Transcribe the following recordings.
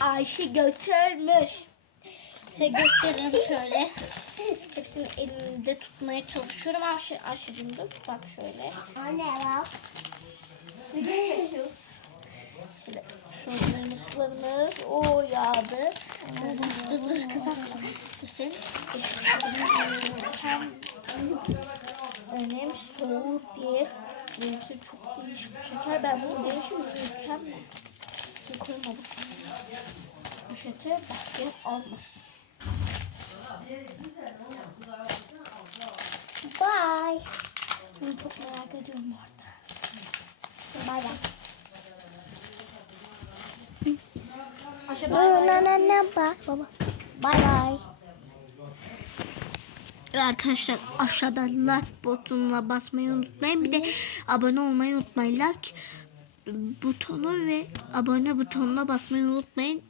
Ayşe götürmüş. Size göstereyim şöyle. Hepsini elimde tutmaya çalışıyorum. Ayşe, Ayşe'cim dur. Bak şöyle. Anne bak. Şöyle şunların sularımız. O yağdı. Dur dur kızartacağım. Göstereyim. Önem soğur diye. Neyse çok değişik bir şeker. Ben bunu değişik mükemmel. Bir koymadım. Poşete bakayım olmasın. Bye. Bunu çok merak ediyorum bu arada. Bye bye. Na na na bak baba. Bye bye. Ve arkadaşlar aşağıdan like butonuna basmayı unutmayın. Bir de abone olmayı unutmayın. Like butonu ve abone butonuna basmayı unutmayın.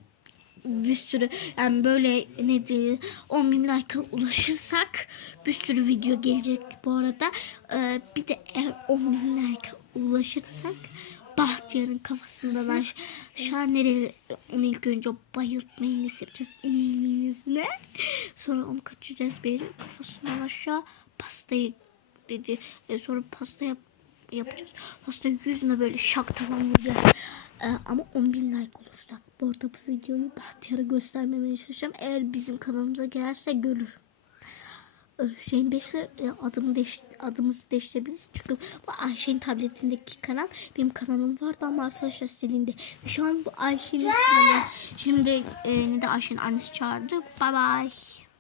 Bir sürü yani böyle ne diye 10 bin like'a ulaşırsak bir sürü video gelecek bu arada. Ee, bir de eğer 10 bin like'a ulaşırsak Bahtiyar'ın kafasından aş aşağı nereye onu ilk önce bayıltma iğnesi yapacağız ineğin iğnesine. Sonra onu kaçıracağız yere kafasından aşağı pastayı dedi. E, sonra pasta yap yapacağız. Pasta yüzüne böyle şak tamam vuracağız. E, ama 10 bin like olursa. Bu arada bu videoyu Bahtiyar'a göstermemeye çalışacağım. Eğer bizim kanalımıza girerse görür. E, Hüseyin Beş'le e, adımı değiş, adımızı değiştirebiliriz. Çünkü bu Ayşe'nin tabletindeki kanal benim kanalım vardı ama arkadaşlar silindi. Şu an bu Ayşe'nin kanalı. Şimdi e, ne de Ayşe'nin annesi çağırdı. Bye bye.